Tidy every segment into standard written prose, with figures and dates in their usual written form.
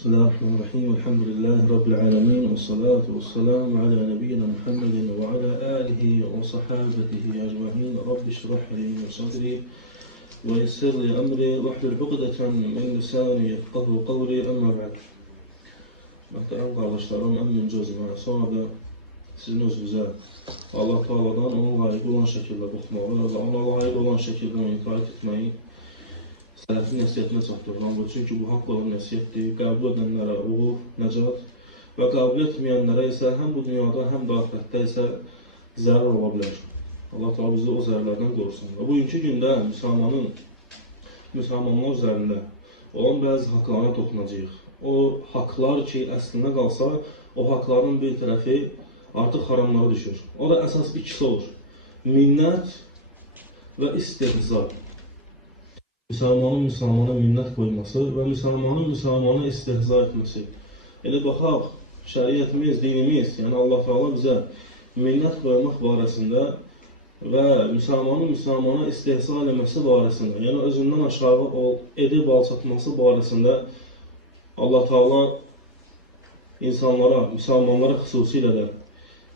Bismillahirrahmanirrahim. Elhamdülillahi Rabbil alemin. Ve salatu ve selamu ala nebiyyina Muhammedin ve ala alihi ve sahabetihi ecma'in. Rabbi şrah li sadri ve yessir li emri ve hlul uqdeten min lisani yefqahu qawli amma ba'd. Muhterem kardeşlerim, en cözümə, sonra da sizin özünüzə Allah Teala'dan ona layık olan şəkildə baxmağı və ona layık olan şəkildə onu itaat etməyi sələfin nəsiyyətinə çatdırılan bu. Çünki bu haqq olan nəsiyyətdir. Qəbul edənlərə uğur, nəcat və qəbul etməyənlərə isə həm bu dünyada, həm də axirətdə isə zərər ola bilər. Allah Teala bizi o zərərlərdən qorusun. Və bugünkü gündə müsəlmanlar üzərində olan bəzi haqlarına toxunacağıq. O haqlar ki, əslində qalsa, o haqların bir tərəfi artıq haramlara düşür. O da əsas ikisi olur. Minnət və istehza. Müsəlmanın müsəlmana minnət qoyması və müsəlmanın müsəlmana istehza etməsi. Elə baxaq, şəriətimiz, dinimiz, yəni Allah Teala bizə minnət qoymaq barəsində və müsəlmanın müsəlmana istehza eləməsi barəsində, yəni özündən aşağı edib alçatması barəsində Allah Teala insanlara, müsəlmanlara xüsusilə də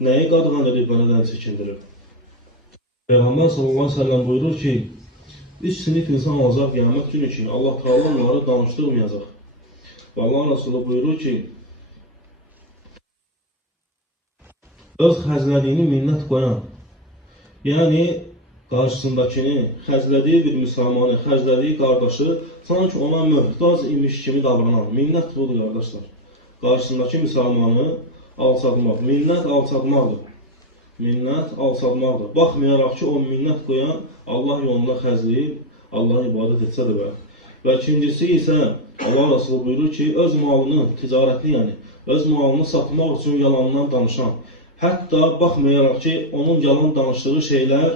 nəyi qadağan edib və nədən çəkindirib? Peyğəmbər sallallahu əleyhi və səlləm buyurur ki, 3 sinif insan olacaq qiyamət günü ki, Allah Teala onları danışdırmayacaq. Və Allah Resulü buyurur ki, öz xəzlədiyini minnət qoyan, yəni qarşısındakini, xəzlədiyi bir müsəlmanı, xəzlədiyi qardaşı, sanki ona möhtac imiş kimi davranan, minnət budur qardaşlar. Qarşısındakı müsəlmanı alçatmaq, minnət alçatmaqdır. Minnət alçalmaqdır. Baxmayaraq ki, o minnət qoyan Allah yolunda xəzləyib, Allah'a ibadət etsə də bilər. Və ikincisi isə Allah Resulü buyurur ki, öz malını, ticarətini yəni, öz malını satmaq üçün yalandan danışan, hətta baxmayaraq ki, onun yalan danışdığı şeylər,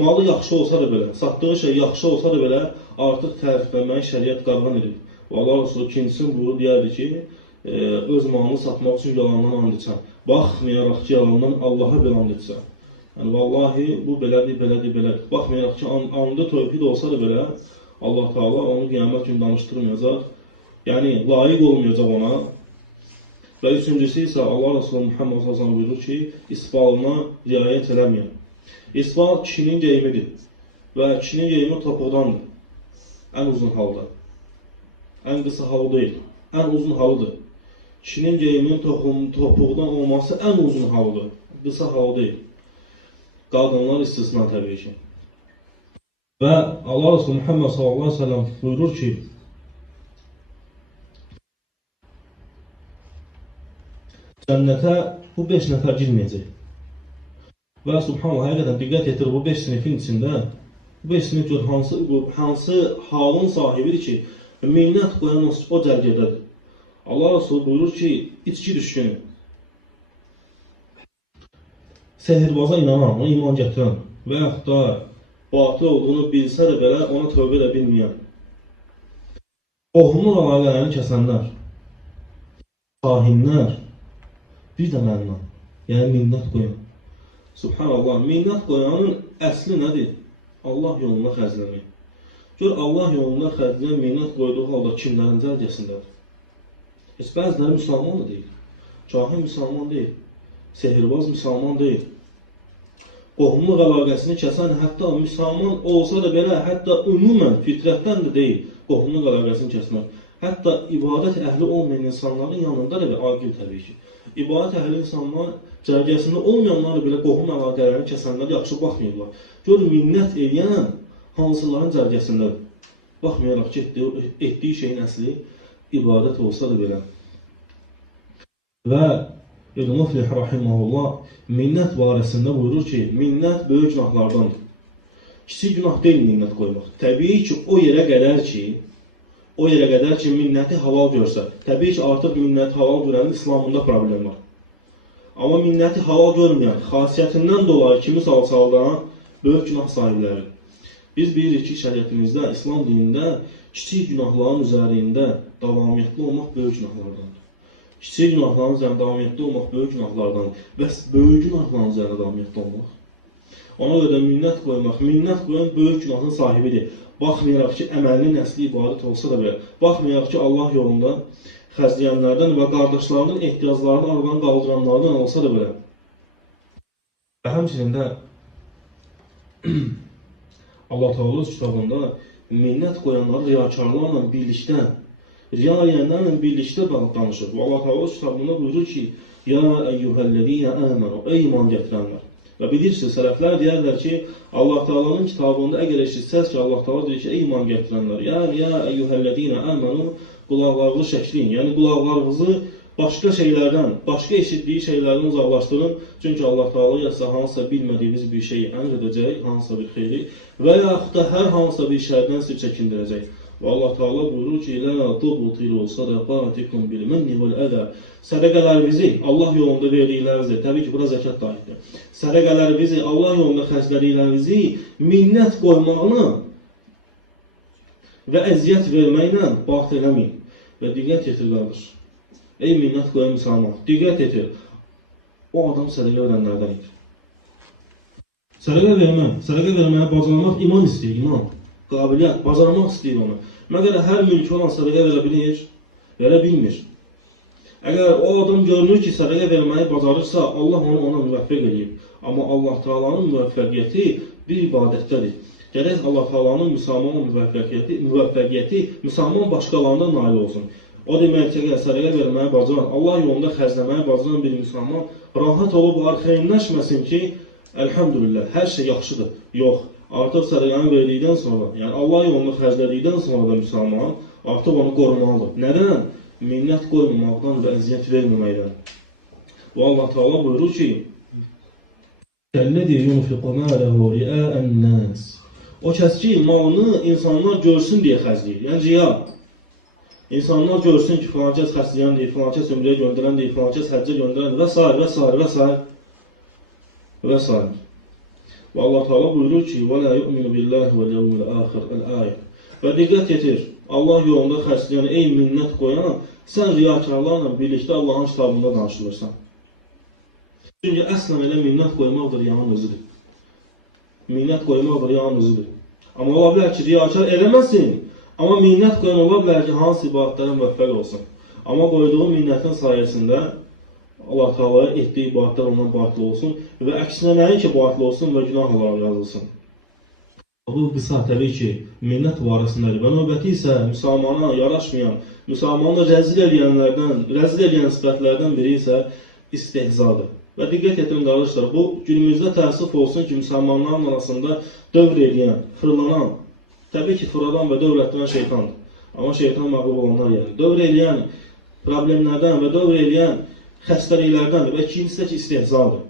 malı yaxşı olsa da belə, satdığı şey yaxşı olsa da belə, artıq tərifləməyi şəriət qadağan edib. Və Allah Resulü ikincisini buyurur, deyərdi ki, öz malını satmaq üçün yalandan and içən. Baxmayaraq ki, yalandan Allaha belə and etsə. Yəni, vallahi, bu belədir, belədir, belədir. Baxmayaraq ki, anında tövhid olsa da belə, Allah Teala onu qiyamət günü danışdırmayacaq. Yəni, layiq olmayacaq ona. Və üçüncüsü isə Allah Resulü Muhammed sallallahu buyurur ki, isbalına riayət eləməyən. İsbal kişinin geyimidir. Və kişinin geyimi topuqdandır. Ən uzun halda. Ən qısa halı deyil. Ən uzun halıdır. Kişinin geyiminin topuqdan olması ən uzun halıdır. Qısa halı deyil. Qadınlar istisna təbii ki. Və Allah Resulü Muhammed sallallahu aleyhi ve sellem buyurur ki, cənnətə bu 5 nəfər girməyəcək. Və subhanallah, həqiqətən diqqət etir bu 5 sinifin içində, bu 5 sinif gör hansı halın sahibidir ki, minnət qoyan o cərgədədir. Allah Resulü buyurur ki, içki düşkünü, sehirbaza inanan, ona iman gətirən və yaxud da batıl olduğunu bilsə də belə ona tövbə edə bilməyən, qohumluq əlaqələrini kəsənlər, sahinlər, bir də mənnan, yəni minnət qoyan. Subhanallah, minnət qoyanın əsli nədir? Allah yolunda xərcləmək. Gör, Allah yolunda xərcləyən minnət qoyduğu halda kimlərin cərgəsindədir? Heç bəziləri müsəlman da deyil, kahin müsəlman deyil, sehirbaz müsəlman deyil. Qohumluq əlaqəsini kəsən, hətta müsəlman olsa da belə, hətta ümumən fitrətdən də deyil, qohumluq əlaqəsini kəsmək. Hətta ibadət əhli olmayan insanların yanında da aqil təbii ki. İbadət əhli insanlar cərgəsində olmayanlar belə qohum əlaqələrini kəsənlər yaxşı baxmayırlar. Gör, minnət edən hansıların cərgəsindədir. Baxmayaraq ki, etdiyi şeyin əsli ibadət olsa da belə. Və İbn Muflih rahimehullah minnət barəsində buyurur ki, minnət böyük günahlardandır. Kiçik günah deyil minnət qoymaq. Təbii ki, o yerə qədər ki, minnəti halal görsə, təbii ki, artıq minnəti halal görənin İslamında problem var. Amma minnəti halal görməyən, xasiyyətindən dolayı kimi salçaldan böyük günah sahibləri. Biz bilirik ki, şəriətimizdə, İslam dinində kiçik günahların üzərində davamiyyətli olmaq böyük günahlardandır. Kiçik günahların üzərində davamiyyətli olmaq böyük günahlardandır. Bəs böyük günahların üzərində davamiyyətli olmaq. Ona görə də minnət qoymaq, minnət qoyan böyük günahın sahibidir. baxmayaraq ki, əməlinin əsli ibadət olsa da belə, baxmayaraq ki, Allah yolunda xərcləyənlərdən və qardaşlarının ehtiyaclarını aradan qaldıranlardan olsa da belə. Və həmçinin də Allah Teala öz kitabında minnət qoyanları riyakarlarla birlikdə, riya eləyənlərlə birlikdə danışır. Allah Teala öz kitabında buyurur ki, Ya eyyuhəl-ləzīnə əmənu, ey iman gətirənlər. Və bilirsiniz, sələflər deyərlər ki, Allah Teala'nın kitabında əgər eşitsəz ki, Allah Teala deyir ki, ey iman gətirənlər, ya eyyuhəl-ləzīnə əmənu, qulaqlarınızı şəkləyin, yəni qulaqlarınızı başqa şeylərdən, başqa eşitdiyi şeylərdən uzaqlaşdırın. Çünki Allah Teala ya sizə hansısa bilmədiyiniz bir şeyi əmr edəcək, hansısa bir xeyri və yaxud da hər hansısa bir şərdən sizi çəkindirəcək. Və Allah Teala buyurur ki, la tubtilu sadaqatikum bil menni vel əza. Sədaqələrinizi Allah yolunda verdiklərinizi, təbii ki, bura zəkat da aiddir. Sədaqələrinizi Allah yolunda xərclədiklərinizi minnət qoymaqla və əziyyət verməklə batil eləməyin. Və diqqət yetir qardaş. Ey minnət qoyan müsəlman, diqqət yetir. O adam sədaqə verənlərdəndir. Sədaqə verməyə bacarmaq iman istəyir, iman. Qabiliyyət, bacarmaq istəyir onu. Məgər hər mülki olan sədaqə verə bilir, verə bilmir. Əgər o adam görünür ki, sədaqə verməyi bacarırsa, Allah ona müvəffəq edib. Amma Allah Teala'nın müvəffəqiyyəti bir ibadətdədir. Gərək Allah Teala'nın müsəlmanın müvəffəqiyyəti müsəlman başqalarına nail olsun. O demək ki, sədaqə verməyi bacaran, Allah yolunda xərcləməyi bacaran bir müsəlman rahat olub arxayınləşməsin ki, əlhamdülillah, hər şey yaxşıdır. Yox. Artıq sədaqəni verdikdən sonra, yəni Allah yolunu xərclədikdən sonra da müsəlman artıq onu qorumalıdır. Nədən? Minnət qoymamaqdan və əziyyət verməməkdən. Və Allah Teala buyurur ki, "Kəllezî yunfiqu mâlehu riâ'en-nâs." O kəs ki, malını insanlar görsün deyə xərcləyir. Yəni riya. İnsanlar görsün ki, filan kəs xərcləyəndir, filan kəs ömrəyə göndərəndir, filan kəs həccə göndərəndir və s. və s. Və Allah Teala buyurur ki, وَلَا يُؤْمِنُ بِاللّٰهِ وَالْيَوْمِ الْآخِرِ الْآيَةِ. Və diqqət yetir, Allah yolunda xərcləyən, ey minnət qoyan, sən riyakarlarla birlikdə Allahın kitabında danışılırsan. Çünki əslən elə minnət qoymaq da riyanın özüdür. Minnət qoymaq da riyanın özüdür. Amma ola bilər ki, riyakar eləməsin, amma minnət qoyan ola bilər ki, hansı ibadətlərə müvəffəq olsun. Amma qoyduğu minnətin sayəsində Allah Teala'ya etdiyi ibadətlər ondan batil olsun və əksinə nəinki batil olsun və günahlar yazılsın. Bu qısa təbii ki, minnət barəsindədir və növbəti isə müsəlmana yaraşmayan, müsəlmanı rəzil eləyən sifətlərdən biri isə istehzadır. Və diqqət yetirin qardaşlar, bu günümüzdə təəssüf olsun ki, müsəlmanların arasında dövr eləyən, fırlanan, təbii ki, fırladan və dövr etdirən şeytandır. Amma şeytan məğlub olanlar yəni. Dövr eləyən problemlərdən və dövr eləyən xəstəliklərdəndir və ikincisi də ki, istehzadır.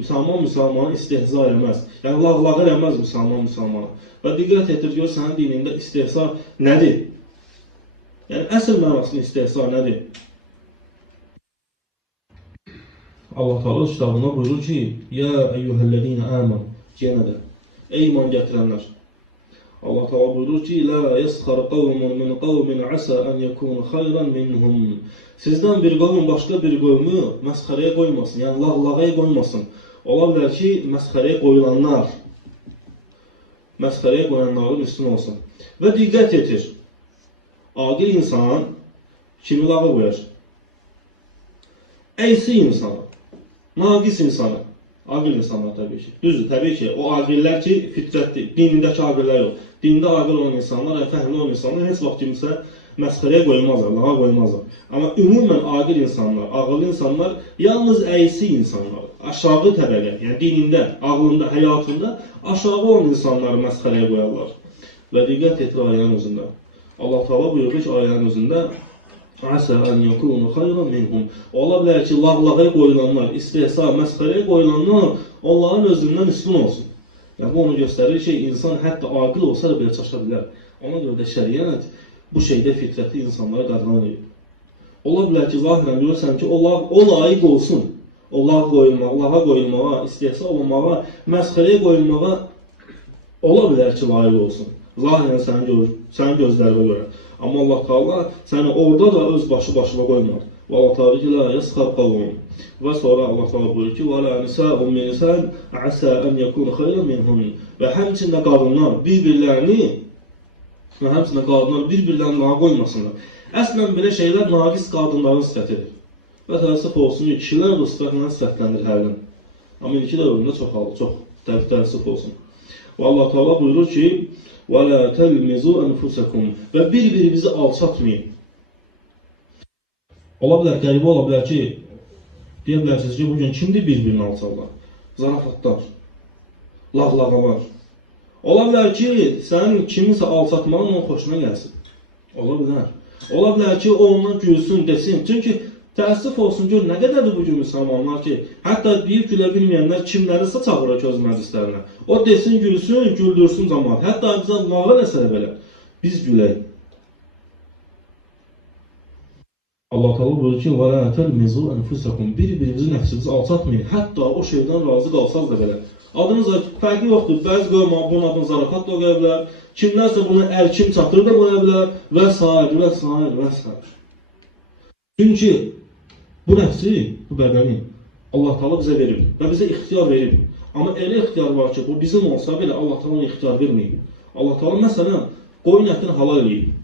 Müsəlmanı istehza eləməz. Yəni, lağlağı eləməz müsəlmana. Və diqqət etir, gör, sənin dinində istehza nədir? Yəni, əsl mənasında istehza nədir? Allah Teala kitabında buyurur ki, Ya eyyuhəl-ləzīnə əmən, yenə də, ey iman gətirənlər. Allah Teala buyurur ki, La yəsxar qavmun min qavmin əsə ən yəkunu xayran minhum. Sizdən bir qovun başqa bir qovmu məsxərəyə qoymasın, yəni lağlağaya qoymasın. Ola bilər ki, məsxərəyə qoyanların üstün olsun. Və diqqət yetir, aqil insan kimi lağı qoyar? Əysi insanı, naqis insanı, aqil insanlar təbii ki. Düzdür, təbii ki, o aqillər ki, fitrətdir, dinindəki aqillər yox. Dində aqil olan insanlar, fəhmli olan insanlar heç vaxt kimsə məsxərəyə qoymazlar, lağa qoymazlar. Amma ümumən aqil insanlar, ağıllı insanlar yalnız əysi insanlar, aşağı təbəqə, yəni dinində, ağlında, həyatında aşağı olan insanları məsxərəyə qoyarlar. Və diqqət etir ayənin özündə. Allah Teala buyurur ki, ayənin özündə Əsə ən yəkunu xayran minhum. Ola bilər ki, lağlağaya qoyulanlar, istehza, məsxərəyə qoyulanlar onların özündən üstün olsun. Yəni, bu onu göstərir ki, insan hətta aqil olsa da belə çaşa bilər. Ona görə də şəriət bu şeydə fitrətli insanlara qadağan edib. Ola bilər ki, zahirən görürsən ki, o layiq olsun. O lağa qoyulmağa, istehza olunmağa, məsxərəyə qoyulmağa ola bilər ki, layiq olsun. Zahirən sənin gözlərinə görə. Amma Allah Teala səni orada da öz başına qoymar. Və Allah Teala ki, la yəsxar qavmun. Və sonra Allah Teala buyurur ki, və la nisa'un min nisan əsə ən yəkunu xayran minhun. Və həmçində qadınlar bir-birlərini və həmçinin qadınlar bir-birlərini nağa qoymasınlar. Əslən belə şeylər naqis qadınların sifətidir. Və təəssüf olsun ki, kişilər bu sifətlə sifətləndir hərdən. Amma indiki dövründə çox təəssüf olsun. Və Allah Teala buyurur ki, وَلَا تَلْمِزُوا أَنْفُسَكُمْ və bir-birinizi alçatmayın. Ola bilər, qəribə ola bilər ki, deyə bilərsiniz ki, bugün kimdir bir-birini alçarlar? Zarafatlar, lağlağalar. Ola bilər ki, sənin kiminsə alçatmağın onun xoşuna gəlsin. Ola bilər. Ola bilər ki, o ondan gülsün, desin. Çünki təəssüf olsun, gör, nə qədərdir bugün müsəlmanlar ki, hətta deyib gülə bilməyənlər kimlərisə çağırır öz məclislərinə. O desin, gülsün, güldürsün cəmaat. Hətta bizə lağa nəsə belə, biz gülək. Allah Teala buyurur ki, وَلَا تَلْمِزُوا أَنْفُسَكُمْ bir-birinizi nəfsinizi alçatmayın. Hətta o şeydən razı qalsaz da belə. Adınız fərqi yoxdur. Bəzi qoyma, bunun adını zarafat da qoya bilər. Kimlərsə bunu ərkim çatır da qoya bilər. Və s. Çünki bu nəfsi, bu bədəni Allah Teala bizə verir və bizə ixtiyar verir. Amma elə ixtiyar var ki, bu bizim olsa belə Allah Teala ixtiyar verməyib. Allah Teala məsələn, qoyun ətini halal eləyib.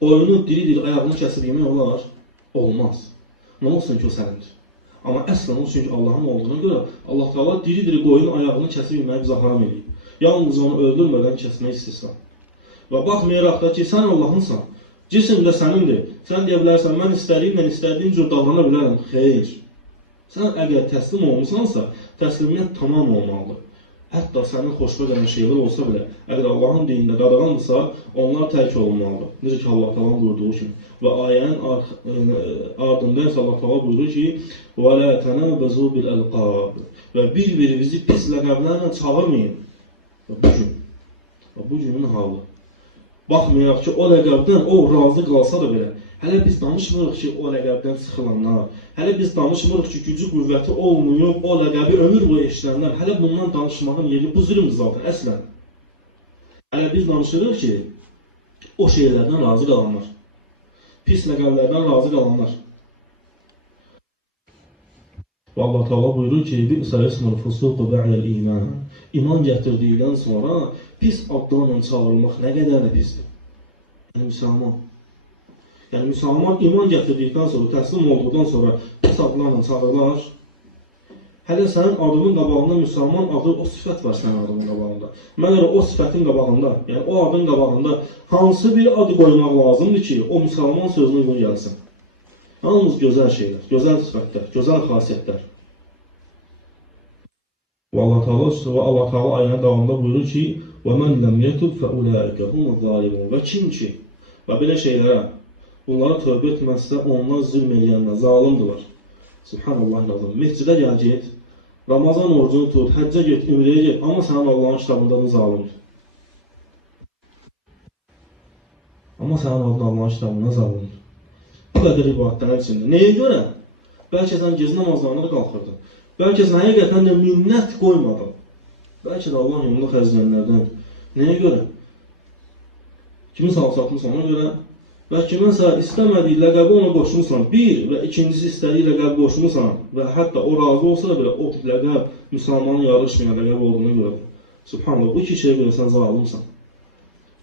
Oyunu diri-diri ayağını kəsib yemək olar? Olmaz. Nə olsun ki, o sənindir. Amma əslən olsun ki, Allahın olduğuna görə Allah Teala diri-diri qoyun ayağını kəsib yeməyi bizə haram edib. Yalnız onu öldürmədən kəsmək istisna. Və baxmayaraq da ki, sən Allahınsan, cisim də sənindir. Sən deyə bilərsən, mən istədiyim cür davrana bilərəm. Xeyr. Sən əgər təslim olmuşsansa, təslimiyyət tamam olmalıdır. Hətta sənin xoşuna gələn şeylər olsa belə, əgər Allahın dinində qadağandırsa, onlar tərk olunmalıdır. Necə ki, Allah Teala buyurduğu kimi. Və ayənin ardında isə Allah Teala buyurur ki, وَلَا تَنَابَزُوا بِالْأَلْقَابِ və bir-birinizi pis ləqəblərlə çağırmayın. Bu günün halı. Baxmayaq ki, o ləqəbdən o razı qalsa da belə, hələ biz danışmırıq ki, o ləqəbdən sıxılanlar, hələ biz danışmırıq ki, gücü qüvvəti olmayıb, o ləqəbi ömür boyu eşidənlər, hələ bundan danışmağın yeri bu zülmdür zaten, əslən. Hələ biz danışırıq ki, o şeylərdən razı qalanlar, pis ləqəblərdən razı qalanlar. Və Allah Teala buyurur ki, بِئْسَ اسْمُ الْفُسُوقُ بَعْدَ الْإِيمَانِ İman gətirdikdən sonra pis adlarla çağırılmaq nə qədər də pisdir. Yəni müsəlman. Yəni müsəlman iman gətirdikdən sonra, təslim olduqdan sonra pis adlarla çağırılar. Hələ sənin adının qabağında müsəlman adı, o sifət var sənin adının qabağında. Məgər o sifətin qabağında, yəni o adın qabağında hansı bir adı qoymaq lazımdır ki, o müsəlman sözünə uyğun gəlsin. Yalnız gözəl şeylər, gözəl sifətlər, gözəl xasiyyətlər. Və Allah Teala ayənin davamında buyurur ki, وَمَنْ لَمْ يَتُبْ فَأُولَٰئِكَ هُمُ الظَّالِمُونَ və kim ki, və belə şeylərə, bunlara tövbə etməzsə, onlar zülm eləyənlər, zalimdilər. Subhanallah lazım. Mescidə gəl get, Ramazan orucunu tut, həccə get, ümrəyə get, amma sənin Allahın kitabında da zalimdir. Amma sənin Allahın kitabında zalimdir. Bu qədər ibadətlərin içində. Nəyə görə? Bəlkə sən gecə namazlarına da qalxırdın. Bəlkə sən həqiqətən də minnət qoymadın. Bəlkə də Allah yolunda xərclənlərdən. Nəyə görə? Kiminsə alçatmışsan ona görə və kiminsə istəmədiyi ləqəbi ona qoşmuşsan, bir və ikincisi istədiyi ləqəbi qoşmuşsan və hətta o razı olsa da belə o ləqəb müsəlmanın yarışmayan ləqəb olduğuna görə. Subhanallah, bu iki şeyə görə sən zalimsən.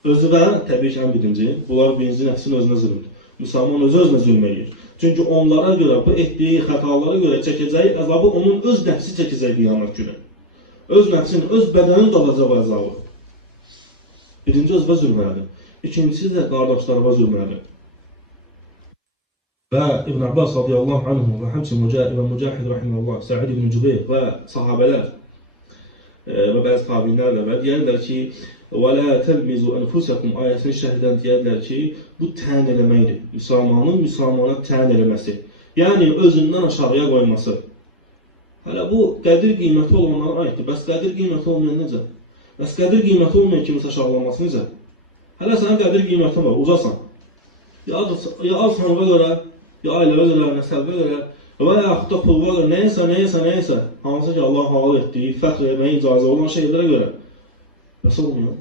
Özü və təbii ki, ən birinci, bunlar birinci nəfsin özünə zülmdür. Müsəlman özünə zülm edir. Çünki onlara görə, bu etdiyi xətalara görə çəkəcəyi əzabı onun öz nəfsi çəkəcək qiyamət günü. Öz nəfsin, öz bədənin qalacaq əzabı. Birinci özünə zülm edir. İkincisi də qardaşlarına zülm edir. Və İbn Abbas radiyallahu anhu və həmçinin Mücahid rahimehullah, Sa'id ibn Cübeyr və sahabələr və bəzi tabinlər də deyirlər ki, وَلَا تَلْمِزُوا أَنْفُسَكُمْ ayəsini şərhdən deyirlər ki, bu tən eləməkdir. Müsəlmanın müsəlmana tən eləməsi. Yəni, özündən aşağıya qoyması. Hələ bu qədir qiyməti olanlara aiddir. Bəs qədir qiyməti olmayan necə? Bəs qədir qiyməti olmayan kimisə aşağılanması necə? Hələ sənin qədir qiymətin var, ucasan. Ya az hanıva görə, ya ailəvə görə, nəsəlvə görə, və yaxud da pulva görə, nəyəsə, hansı ki Allah halal etdiyi, fəxr etməyə icazə olan şeylərə görə. Bəs olmuyor.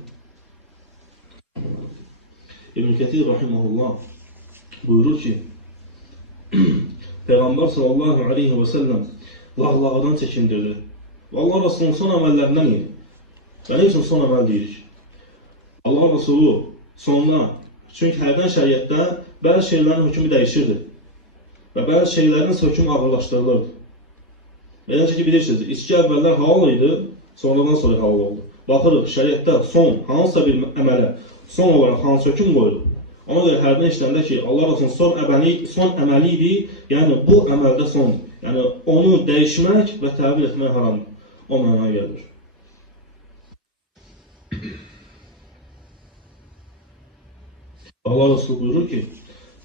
İbn Kətir rahimehullah buyurur ki, Peyğəmbər sallallahu aleyhi və səlləm lağlağıdan çəkindirdi. Və Allah Rasulunun son əməllərindən idi. Və nə üçün son əməl deyirik? Allah Rasulu Sonra, çünki hərdən şəriətdə bəzi şeylərin hökmü dəyişirdi və bəzi şeylərin hökmü ağırlaşdırılırdı. Və necə ki, bilirsiniz, içki əvvəllər halal idi, sonradan sonra halal oldu. Baxırıq, şəriətdə son, hansısa bir əmələ son olaraq hansı hökm qoyulur. Ona görə hərdən işləndə ki, Allah olsun, son əməli idi, yəni bu əməldə sondur. Yəni onu dəyişmək və təvil etmək haramdır. O mənaya gəlir. Allah Resulü buyurur ki,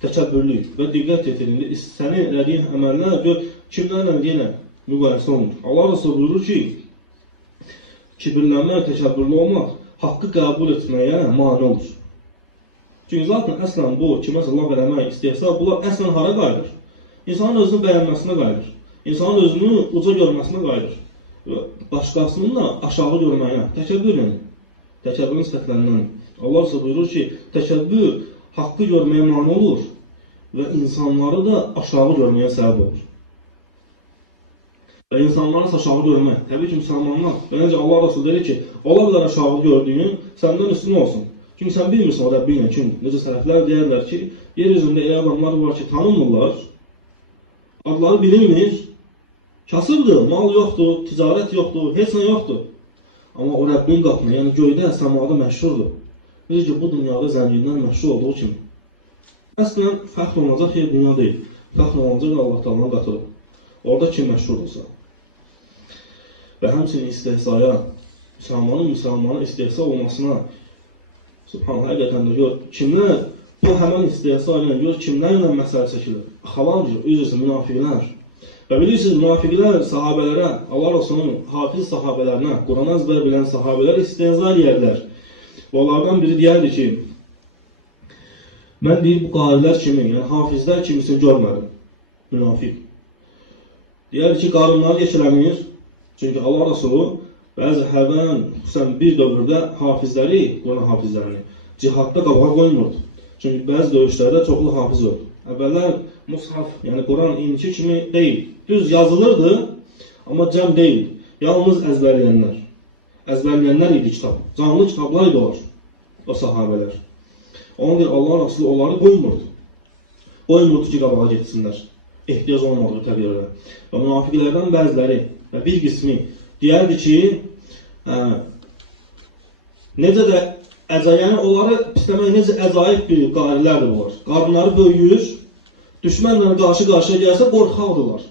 təkəbbürlük və diqqət yetirin, sənin elədiyin əməllər gör, kimlərlə yenə müqayisə olunur. Allah Resulü buyurur ki, kibirlənmək, təkəbbürlü olmaq haqqı qəbul etməyə mane olur. Çünki zaten əslən bu, kiməsə laf eləmək istəyirsə, bunlar əslən hara qayıdır? İnsanın özünü bəyənməsinə qayıdır. İnsanın özünü uca görməsinə qayıdır. Başqasının da aşağı görməyə, təkəbbürün sifətlərindən. Allah isə buyurur ki, təkəbbür haqqı görməyə mane olur və insanları da aşağı görməyə səbəb olur. Və insanları aşağı görmək, təbii ki, müsəlmanlar. Və necə Allah Resulü deyir ki, ola bilər aşağı gördüyün səndən üstün olsun. Çünki sən bilmirsən o Rəbbinlə kim. Necə sələflər deyərlər ki, yer üzündə elə adamlar var ki, tanınmırlar, adları bilinmir, kasıbdır, mal yoxdur, ticarət yoxdur, heç nə yoxdur. Amma o Rəbbin qapına, yəni göydə, səmada məşhurdur. Necə ki, bu dünyada zəngindən məşhur olduğu kimi. Əslən, fəxr olunacaq yer dünya deyil. Fəxr olunacaq Allah Taala'nın qatıdır. Orada kim məşhurdursa. Və həmçinin istehzaya, müsəlmanın istehza olmasına, Subhanallah, həqiqətən də gör, kimlər bu həmən istehza ilə gör, kimlərlə məsələ çəkilir. Xalancır, üzrüsü, münafiqlər. Və bilirsiniz, münafiqlər sahabələrə, Allah Resulunun hafiz sahabələrinə, Quran əzbər bilən sahabələr istehza edərlər. Və onlardan biri deyərdi ki, mən deyir, bu qarilər kimi, yəni hafizlər kimisini görmədim, münafiq. Deyərdi ki, qarınları geçirəmir, çünki Allah Resulü bəzi hərdən, xüsusən bir dövrdə hafizləri, Quran hafizlərini cihadda qabağa qoymurdu. Çünki bəzi döyüşlərdə çoxlu hafiz oldu. Əvvəllər mushaf, yəni Quran indiki kimi deyil. Düz yazılırdı, amma cəm deyil. Yalnız əzbərləyənlər. Əzbərləyənlər idi kitab. Canlı kitablar idi o sahabələr. Ona görə Allah Resulü onları qoymurdu. Qoymurdu ki, qabağa getsinlər. Ehtiyac olmadığı təqdirdə. Və münafiqlərdən bəziləri və bir qismi deyərdi ki, necə də yəni onları pisləmək necə əzayib bir qarilərdir bunlar. Qarınları böyüyür, düşmənlə qarşı-qarşıya gəlsə qorxaqdırlar.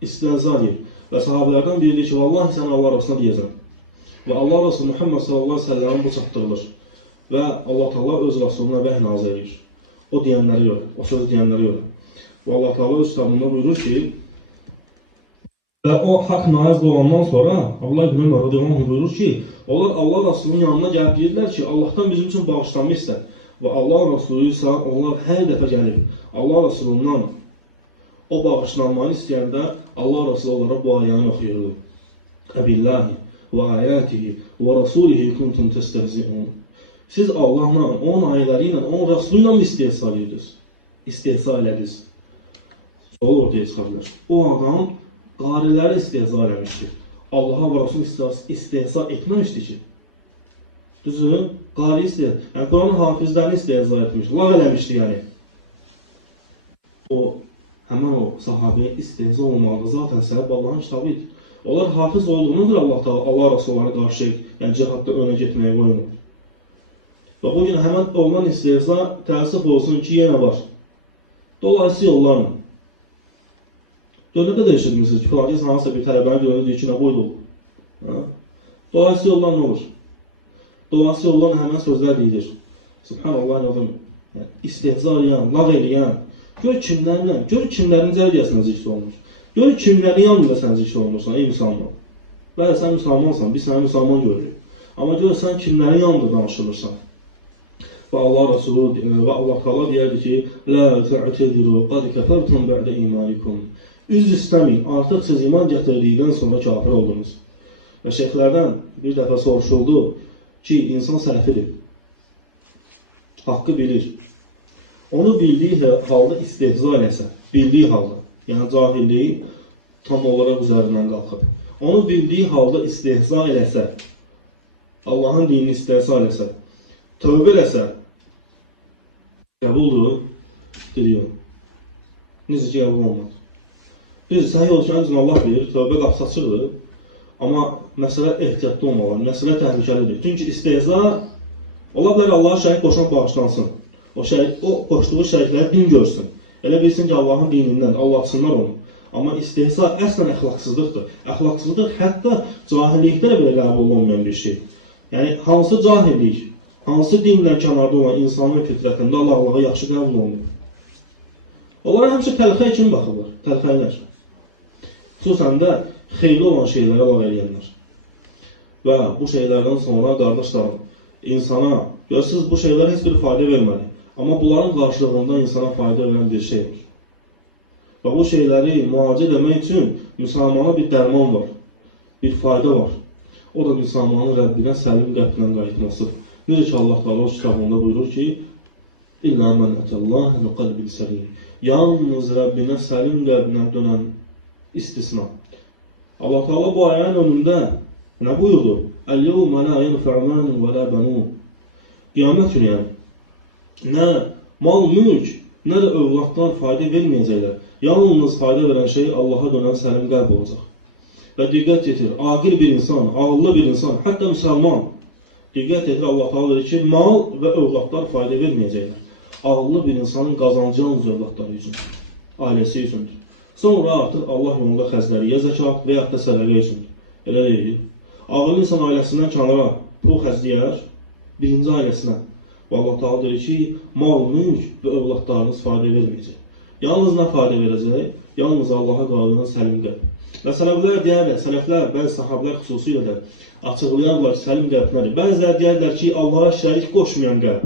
İstihza edir. Və sahabələrdən biri deyir ki, vallahi sən Allah Rasuluna deyəcəm. Və Allah Rasulü Muhammed sallallahu aleyhi ve sellem'in bu çatdırılır. Və Allah Teala öz Rasuluna vəhy nazil edir. O deyənləri görə, o söz deyənləri görə. Və Allah Teala öz kitabında buyurur ki, və o haqq nazil olandan sonra Allah ibn Ömər radiyallahu anh buyurur ki, onlar Allah Rasulunun yanına gəlib deyirlər ki, Allah'tan bizim üçün bağışlanma istər. Və Allah Rasulü isə onlar hər dəfə gəlib. Allah Rasulundan o bağışlanmanı istəyəndə Allah Rasulü onlara bu ayəni oxuyurdu. Əbillahi və ayətihi və rasulihi kuntum təstəhzi'un. Siz Allahla, onun ayələri ilə, onun Rasulü ilə istehza edirsiniz? İstehza elədiniz. Sol ortaya çıxarlar. O adam qariləri istehza eləmişdir. Allaha və Rasulü istehza etməmişdir ki. Düzü, qari istehza. Yəni, Quranın hafizlərini istehza etmişdir. Lağ eləmişdir, yəni. Həmən o sahabəyə istehza olmalıdır. Zaten səbəb Allahın kitabı idi. Onlar hafiz olduğunudur Allah Rasulları qarşı, yəni cihadda önə getməyə qoymur. Və bugün həmən olunan istehza təəssüf olsun ki, yenə var. Dolayısıyla yollarla. Dönədə də eşitmişsiniz ki, filankəs hansısa bir tələbənin dönədə deyir ki, nə boyda olur. Dolayısıyla yollar nə olur? Dolayısıyla yollar həmən sözlər deyilir. Subhanallah, istehza eləyən, lağ eləyən. Gör kimlərin cərgəsində zikr olunur. Gör kimlərin yanında sən zikr olunursan, ey müsəlman. Bəli, sən müsəlmansan, biz səni müsəlman görürük. Amma gör sən kimlərin yanında danışılırsan. Və Allah Resulü və Allah Teala deyərdi ki, "Lə tə'təziru qad kəfərtum ba'də imanikum." Üzr istəməyin, artıq siz iman gətirdikdən sonra kafir oldunuz. Və şeyxlərdən bir dəfə soruşuldu ki, insan sələfidir. Haqqı bilir. Onu bildiği halda istehza eləsə, bildiği halda, yəni cahilliyi tam olarak üzerinden qalxıb. Onu bildiği halda istehza eləsə, Allah'ın dinini istehza eləsə, tövbə eləsə Qəbuldur, deyiyor. Necə ki, qəbul olmadı. Biz səhih olsun, əzizim Allah bilir, tövbə qapısı açıqdır. Amma məsələ ehtiyatlı olmalı, məsələ təhlükəlidir. Çünki istehza, ola bilər Allaha şərik qoşan bağışlansın. O qoşduğu şərikləri din görsün. Elə bilsin ki, Allahın dinindən, Allahsınlar onu. Amma istehza əslən əxlaqsızlıqdır. Əxlaqsızlıq hətta cahillikdə belə qəbul olunmayan bir şey. Yəni, hansı cahillik, hansı dinlə kənarda olan insanın fitrətində Allahlığa yaxşı qəbul olunur? Onlara həmişə təlxəy kimi baxırlar, təlxəylər. Xüsusən də xeyli olan şeylərə lağ eləyənlər. Və bu şeylərdən sonra, qardaşlarım, insana, görürsünüz, bu şeylər heç bir fayda verməli. Amma bunların qarşılığında insana fayda verən bir şey var. Və bu şeyləri müalicə etmək üçün müsəlmana bir dərman var, bir fayda var. O da müsəlmanın Rəbbinə səlim qəlblə qayıtması. Necə ki, Allah Teala o kitabında buyurur ki, İllə mən ətəllahə və qalbin səlim. Yalnız Rəbbinə səlim qəlblə dönən istisna. Allah Teala bu ayənin önündə nə buyurdu? Əl-yevmə la yenfə'u məlun və la bənun. Qiyamət günü yəni. Nə mal, mülk, nə də övladlar fayda verməyəcəklər. Yalnız fayda verən şey Allaha dönən səlim qəlb olacaq. Və diqqət yetir, aqil bir insan, ağıllı bir insan, hətta müsəlman, diqqət yetir, Allah Teala verir ki, mal və övladlar fayda verməyəcəklər. Ağıllı bir insanın qazancı yalnız övladları üçün, ailəsi üçündür. Sonra artıq Allah yolunda xərcləriyə zəkat və yaxud da sədəqə üçündür. Elə deyil. Ağıllı insan ailəsindən kənara pul xərcləyər, birinci ailəsinə. Və Allah Teala deyir ki, mal, mülk və övladlarınız fayda verməyəcək. Yalnız nə fayda verəcək? Yalnız Allaha qalınan səlim qəlb. Və sələflər deyərlər, sələflər, bəzi sahabələr xüsusilə də açıqlayarlar səlim qəlbləri. Bəzilər deyərlər ki, Allaha şərik qoşmayan qəlb.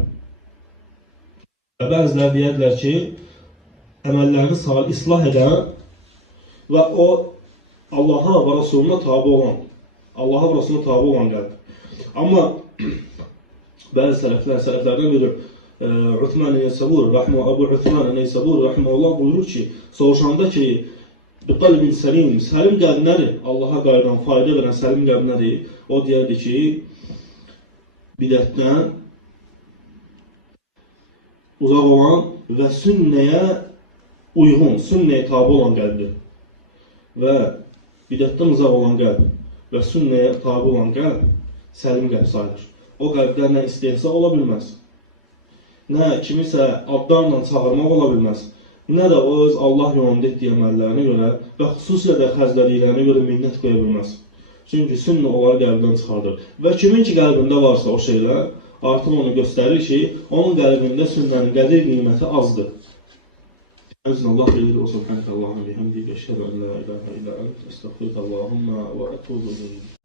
Və bəzilər deyərlər ki, əməllərini islah edən və o Allaha və Rasuluna tabi olan qəlb. Amma bəzi sələflərdən biri Uthman Neysabur, Abu Uthman Neysabur rahimehullah buyurur ki, soruşanda ki, qalbin səlim, səlim qəlb nədir? Allaha qayıdan, fayda verən səlim qəlb nədir? O deyərdi ki, bidətdən uzaq olan və sünnəyə uyğun, sünnəyə tabi olan qəlbdir. Və bidətdən uzaq olan qəlb və sünnəyə tabi olan qəlb səlim qəlb sayılır. O qəlbdə nə istehza ola bilməz, nə kimisə adlarla çağırmaq ola bilməz, nə də o öz Allah yolunda etdiyi əməllərinə görə və xüsusilə də xərclədiklərinə görə minnət qoya bilməz. Çünki sünnə onları qəlbdən çıxardır. Və kimin ki qəlbində varsa o şeylər, artıq onu göstərir ki, onun qəlbində sünnənin qədir qiyməti azdır. Əzin Allah bilir, o subhanəkə Allahın bihamdik, əşhədu ən la ilahə ilə ənt, əstəğfirullah, və ətubu ilayk.